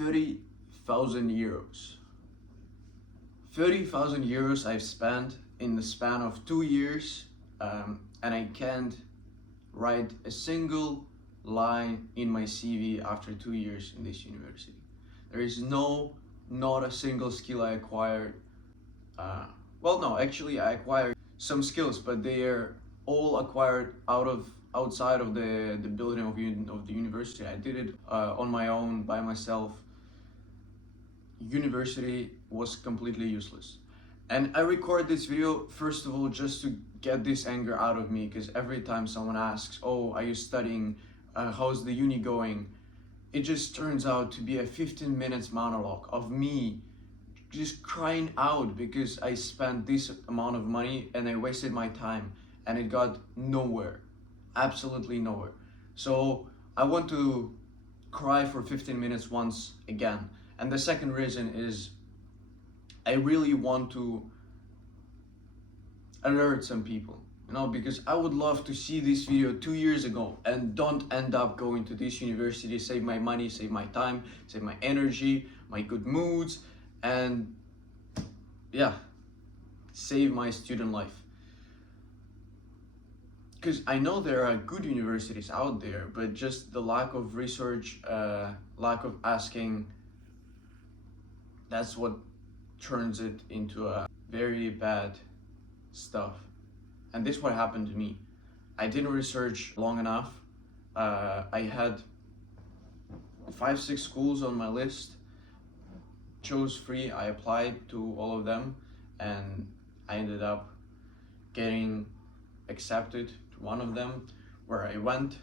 30,000 euros. 30,000 euros I've spent in the span of 2 years, and I can't write a single line in my CV after 2 years in this university. There is not a single skill I acquired. Well, no, actually I acquired some skills, but they are all acquired outside of the building of the university. I did it on my own, by myself. University was completely useless. And I record this video first of all just to get this anger out of me, because every time someone asks, oh, are you studying? How's the uni going? It just turns out to be a 15 minutes monologue of me just crying out because I spent this amount of money and I wasted my time and it got nowhere, absolutely nowhere. So I want to cry for 15 minutes once again. And the second reason is I really want to alert some people, because I would love to see this video 2 years ago and don't end up going to this university, save my money, save my time, save my energy, my good moods, and yeah, save my student life. Because I know there are good universities out there, but just the lack of research, lack of asking, that's what turns it into a very bad stuff. And this is what happened to me. I didn't research long enough. I had 5-6 schools on my list, chose 3, I applied to all of them, and I ended up getting accepted to one of them, where I went.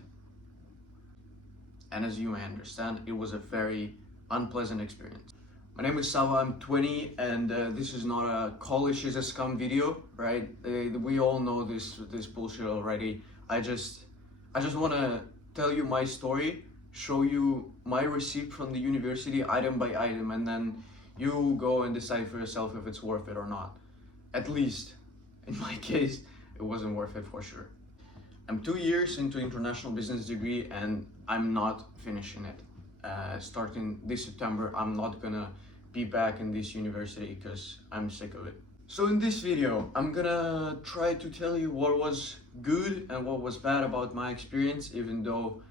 And as you may understand, it was a very unpleasant experience. My name is Sava, I'm 20, and this is not a college is a scum video, right? We all know this bullshit already. I just want to tell you my story, show you my receipt from the university item by item, and then you go and decide for yourself if it's worth it or not. At least, in my case, it wasn't worth it for sure. I'm 2 years into international business degree and I'm not finishing it. Starting this September, I'm not gonna be back in this university because I'm sick of it. So in this video, I'm gonna try to tell you what was good and what was bad about my experience, even though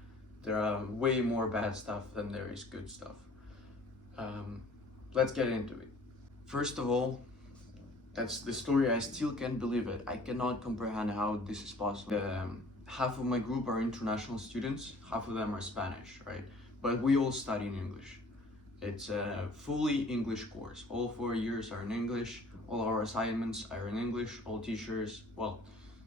there are way more bad stuff than there is good stuff. Let's get into it. First of all, that's the story. I still can't believe it. I cannot comprehend how this is possible. Half of my group are international students, half of them are Spanish, right? But we all study in English. It's a fully English course. All 4 years are in English, all our assignments are in English, all teachers, well,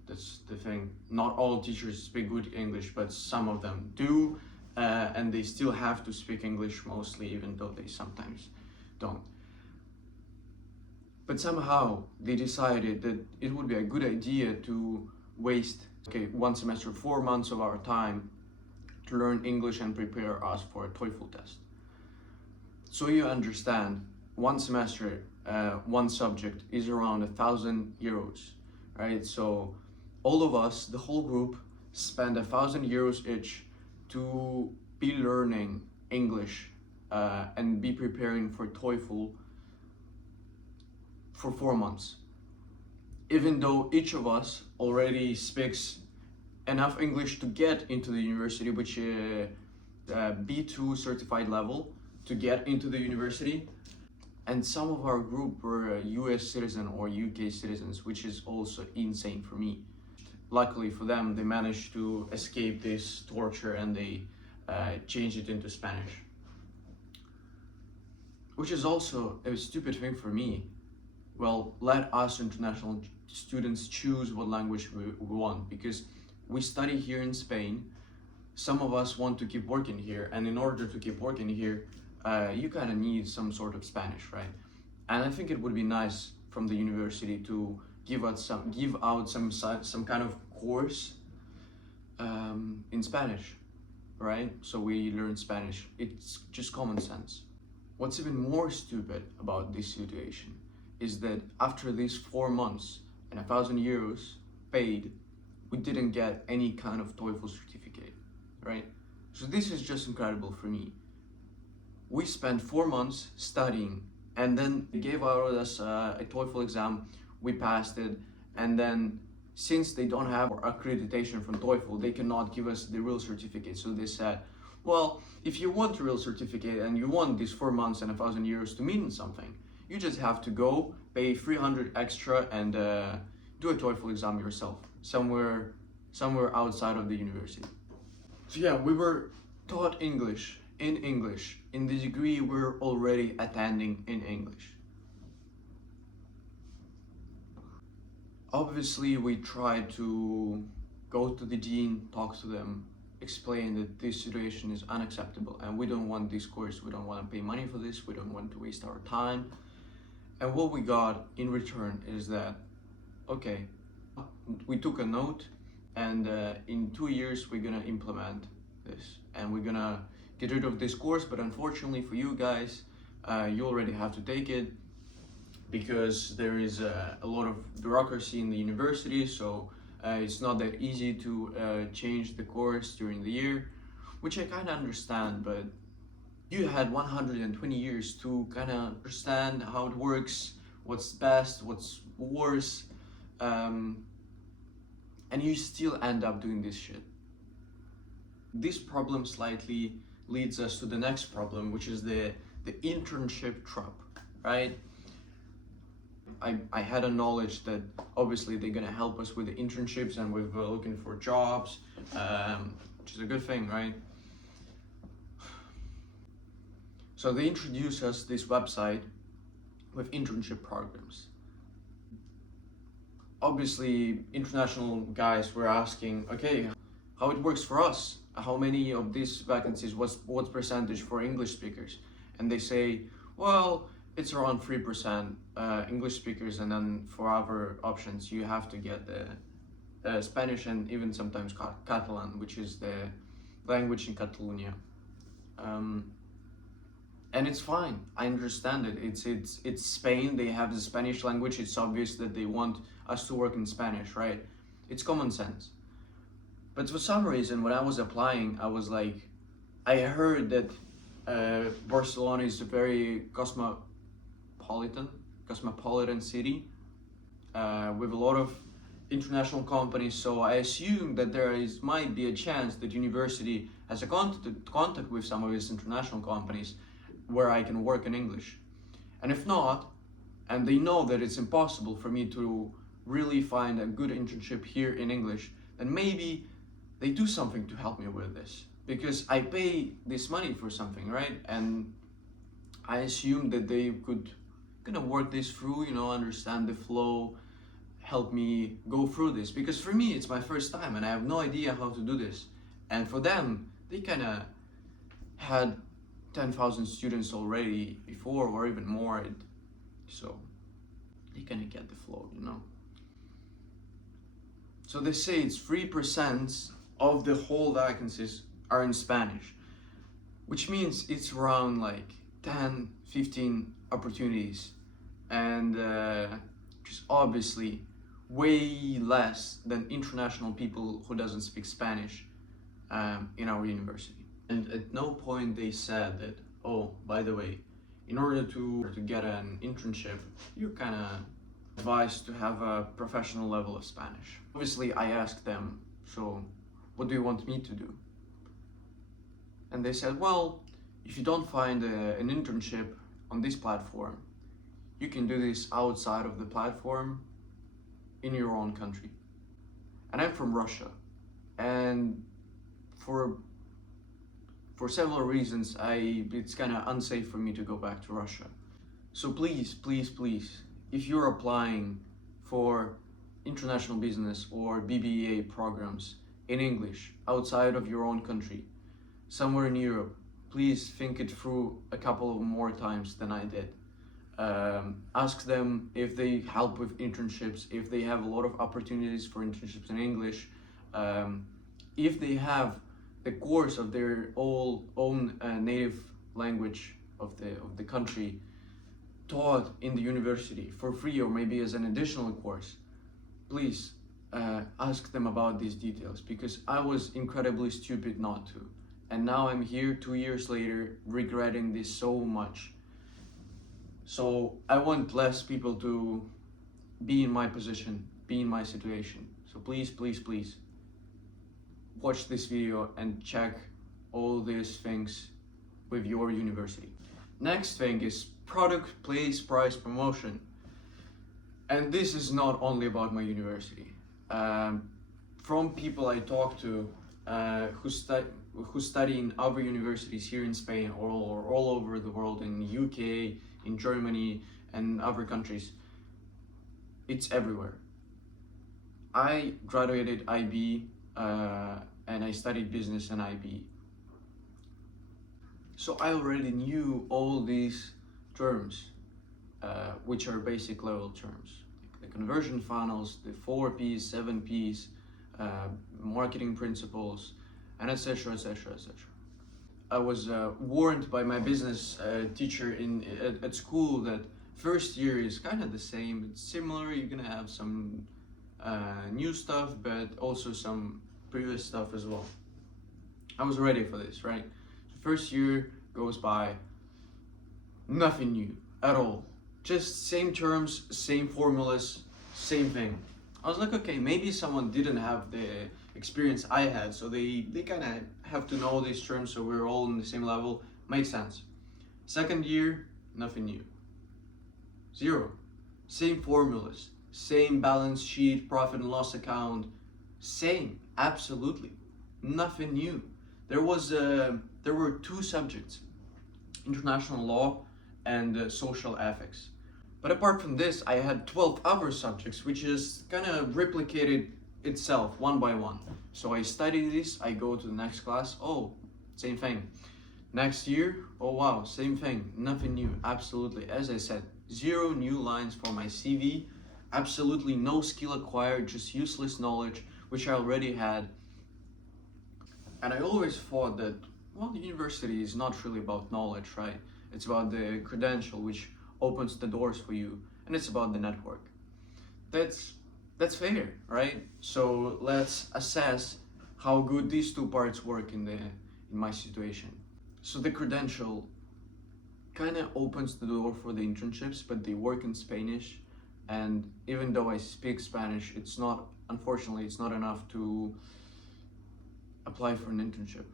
that's the thing, not all teachers speak good English, but some of them do, and they still have to speak English mostly, even though they sometimes don't. But somehow they decided that it would be a good idea to waste, one semester, 4 months of our time to learn English and prepare us for a TOEFL test. So you understand, one semester, one subject is around 1,000 euros, right? So all of us, the whole group, spend 1,000 euros each to be learning English and be preparing for TOEFL for 4 months. Even though each of us already speaks enough English to get into the university, which is B2 certified level, to get into the university. And some of our group were US citizen or UK citizens, which is also insane for me. Luckily for them, they managed to escape this torture and they changed it into Spanish. Which is also a stupid thing for me. Well, let us international students choose what language we want, because we study here in Spain. Some of us want to keep working here, and in order to keep working here, you kind of need some sort of Spanish, right? And I think it would be nice from the university to give out some kind of course in Spanish, right? So we learn Spanish. It's just common sense. What's even more stupid about this situation is that after these 4 months and 1,000 euros paid, we didn't get any kind of TOEFL certificate, right? So this is just incredible for me. We spent 4 months studying, and then they gave out us a TOEFL exam. We passed it, and then since they don't have accreditation from TOEFL, they cannot give us the real certificate. So they said, well, if you want a real certificate and you want these 4 months and 1,000 euros to mean something, you just have to go pay 300 extra and do a TOEFL exam yourself somewhere outside of the university. So yeah, we were taught English in English. In the degree, we're already attending in English. Obviously, we tried to go to the dean, talk to them, explain that this situation is unacceptable and we don't want this course, we don't want to pay money for this, we don't want to waste our time. And what we got in return is that, okay, we took a note, and in 2 years we're gonna implement this and we're gonna get rid of this course, but unfortunately for you guys, you already have to take it because there is a lot of bureaucracy in the university, so it's not that easy to change the course during the year, which I kind of understand, but you had 120 years to kind of understand how it works, what's best, what's worse, and you still end up doing this shit. This problem slightly leads us to the next problem, which is the internship trap, right? I had a knowledge that obviously they're gonna help us with the internships and with looking for jobs, which is a good thing, right? So they introduced us this website with internship programs. Obviously, international guys were asking, okay, how it works for us? How many of these vacancies, what percentage for English speakers? And they say, well, it's around 3% English speakers, and then for other options, you have to get the Spanish and even sometimes Catalan, which is the language in Catalonia. And it's fine, I understand it. It's Spain, they have the Spanish language, it's obvious that they want us to work in Spanish, right? It's common sense. But for some reason, when I was applying, I was like, I heard that Barcelona is a very cosmopolitan city with a lot of international companies, so I assume that might be a chance that university has a contact with some of these international companies where I can work in English. And if not, and they know that it's impossible for me to really find a good internship here in English, then maybe they do something to help me with this, because I pay this money for something, right? And I assume that they could gonna work this through, understand the flow, help me go through this, because for me it's my first time and I have no idea how to do this. And for them, they kind of had 10,000 students already before, or even more, so they kind of get the flow, So they say it's 3% of the whole vacancies are in Spanish, which means it's around like 10, 15 opportunities, and just obviously way less than international people who doesn't speak Spanish in our university. And at no point they said that, oh, by the way, in order to get an internship, you're kind of advised to have a professional level of Spanish. Obviously, I asked them, so what do you want me to do? And they said, well, if you don't find an internship on this platform, you can do this outside of the platform in your own country. And I'm from Russia, and for several reasons, it's kind of unsafe for me to go back to Russia. So please, if you're applying for international business or BBA programs in English outside of your own country, somewhere in Europe, please think it through a couple of more times than I did. Ask them if they help with internships, if they have a lot of opportunities for internships in English, if they have the course of their own native language of the country taught in the university for free or maybe as an additional course. Please ask them about these details, because I was incredibly stupid not to. And now I'm here 2 years later, regretting this so much. So I want less people to be in my position, be in my situation. So please, please, please watch this video and check all these things with your university. Next thing is product, place, price, promotion. And this is not only about my university. From people I talk to who study in other universities here in Spain or all over the world, in the UK, in Germany, and other countries, it's everywhere. I graduated IB and I studied business in IB. So I already knew all these terms, which are basic level terms. The conversion funnels, the 4Ps, 7Ps, marketing principles, and etc, etc, etc. I was warned by my business teacher at school that first year is kind of the same, it's similar, you're gonna have some new stuff, but also some previous stuff as well. I was ready for this, right? First year goes by, nothing new at all. Just same terms, same formulas, same thing. I was like, okay, maybe someone didn't have the experience I had, so they kind of have to know these terms, so we're all on the same level. Makes sense. Second year, nothing new. Zero. Same formulas, same balance sheet, profit and loss account, same, absolutely. Nothing new. There were two subjects, international law and social ethics. But apart from this, I had 12 other subjects, which is kind of replicated itself one by one. So I study this, I go to the next class, oh, same thing. Next year, oh wow, same thing, nothing new, absolutely. As I said, zero new lines for my CV, absolutely no skill acquired, just useless knowledge, which I already had. And I always thought that, well, the university is not really about knowledge, right? It's about the credential, which opens the doors for you, and it's about the network. That's fair, right? So let's assess how good these two parts work in my situation. So the credential kind of opens the door for the internships, but they work in Spanish, and even though I speak Spanish, unfortunately, it's not enough to apply for an internship.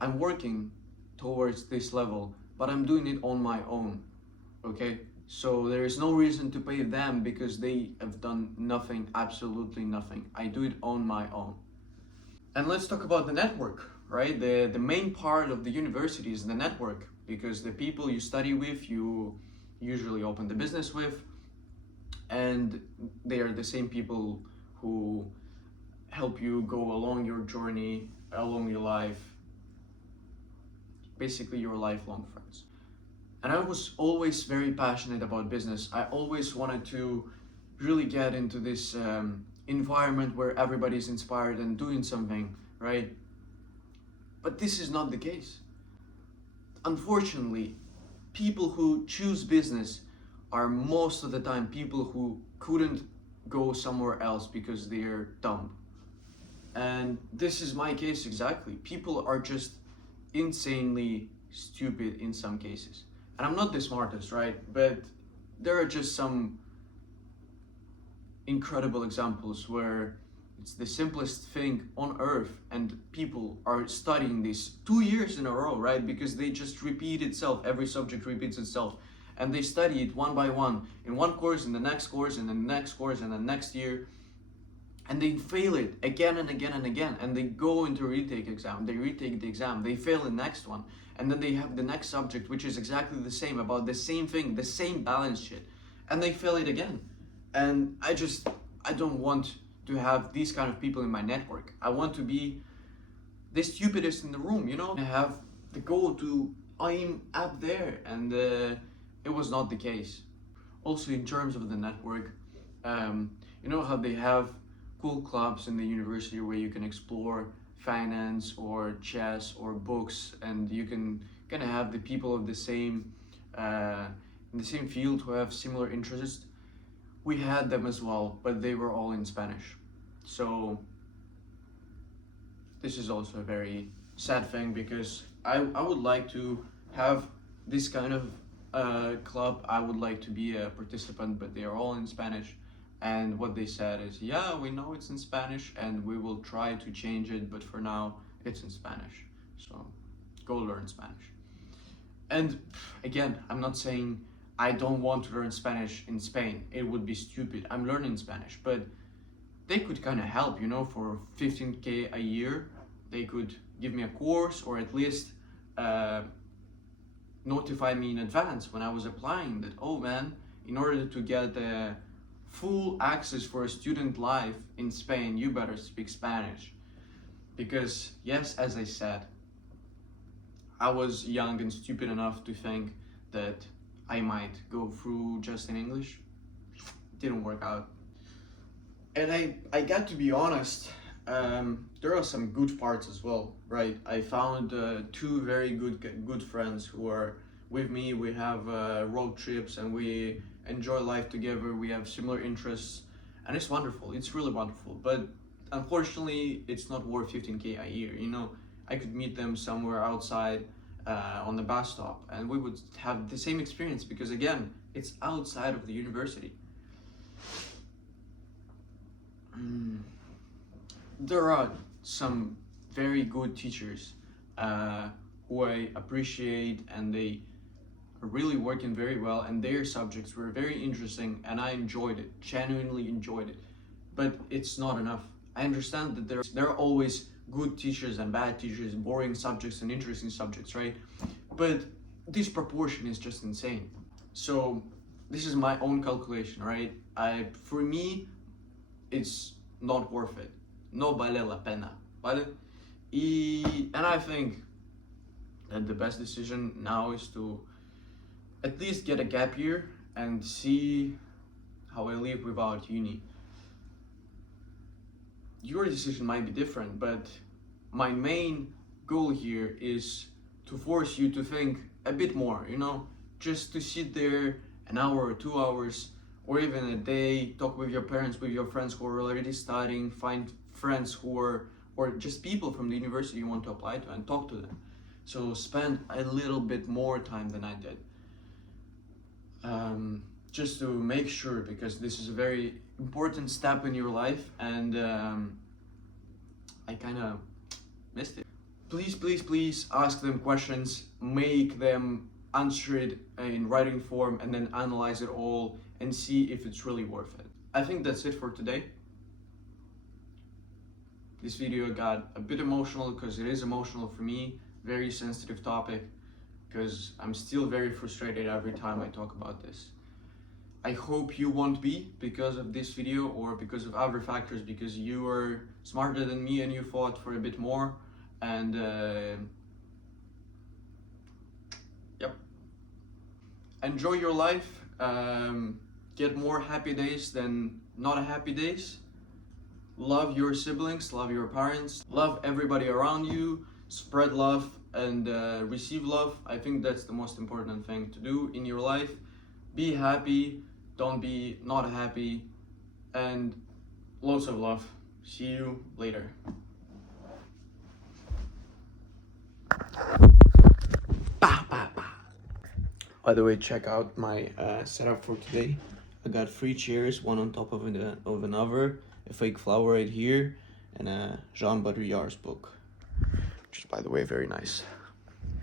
I'm working towards this level, but I'm doing it on my own, okay? So there is no reason to pay them because they have done nothing, absolutely nothing. I do it on my own. And let's talk about the network, right? The main part of the university is the network, because the people you study with, you usually open the business with, and they are the same people who help you go along your journey, along your life, basically your lifelong friends. And I was always very passionate about business. I always wanted to really get into this environment where everybody's inspired and doing something, right? But this is not the case. Unfortunately, people who choose business are most of the time people who couldn't go somewhere else because they're dumb. And this is my case exactly. People are just insanely stupid in some cases. And I'm not the smartest, right? But there are just some incredible examples where it's the simplest thing on earth and people are studying this 2 years in a row, right? Because they just repeat itself, every subject repeats itself. And they study it one by one, in one course, in the next course, in the next course, and the next year. And they fail it again and again and again. And they go into a retake exam, they retake the exam, they fail the next one. And then they have the next subject, which is exactly the same, about the same thing, the same balance sheet. And they fail it again. And I don't want to have these kind of people in my network. I want to be the stupidest in the room, I have the goal to aim up there, and it was not the case. Also, in terms of the network, you know how they have cool clubs in the university where you can explore finance or chess or books, and you can kind of have the people of the same in the same field who have similar interests. We had them as well, but they were all in Spanish. So this is also a very sad thing because I would like to have this kind of club. I would like to be a participant, but they are all in Spanish. And what they said is, yeah, we know it's in Spanish and we will try to change it, but for now it's in Spanish. So go learn Spanish. And again, I'm not saying I don't want to learn Spanish in Spain. It would be stupid. I'm learning Spanish, but they could kind of help, you know, for 15K a year. They could give me a course or at least notify me in advance when I was applying that, oh man, in order to get full access for a student life in Spain, you better speak Spanish. Because yes, as I said, I was young and stupid enough to think that I might go through just in English. It didn't work out. And I got to be honest, there are some good parts as well, right? I found two very good friends who are with me. We have road trips and we enjoy life together. We have similar interests and it's wonderful. It's really wonderful. But unfortunately, it's not worth 15K a year, you know? I could meet them somewhere outside on the bus stop and we would have the same experience because again, it's outside of the university. There are some very good teachers who I appreciate and they are really working very well and their subjects were very interesting and I enjoyed it, genuinely enjoyed it. But it's not enough. I understand that there are always good teachers and bad teachers, boring subjects and interesting subjects, right? But this proportion is just insane. So this is my own calculation, right? For me, it's not worth it. No vale la pena, vale? And I think that the best decision now is to at least get a gap year and see how I live without uni. Your decision might be different, but my main goal here is to force you to think a bit more, you know, just to sit there an hour or 2 hours or even a day, talk with your parents, with your friends who are already studying, find friends who are, or just people from the university you want to apply to and talk to them. So spend a little bit more time than I did. Just to make sure, because this is a very important step in your life and I kind of missed it. Please ask them questions, make them answer it in writing form and then analyze it all and see if it's really worth it. I think that's it for today. This video got a bit emotional because it is emotional for me, very sensitive topic, because I'm still very frustrated every time I talk about this. I hope you won't be because of this video or because of other factors, because you are smarter than me and you fought for a bit more and yep. Enjoy your life, get more happy days than not happy days. Love your siblings, love your parents, love everybody around you, spread love and receive love. I think that's the most important thing to do in your life. Be happy, don't be not happy, and lots of love. See you later. By the way, check out my setup for today. I got 3 chairs, one on top of another, a fake flower right here, and a Jean Baudrillard's book, which is, by the way, very nice.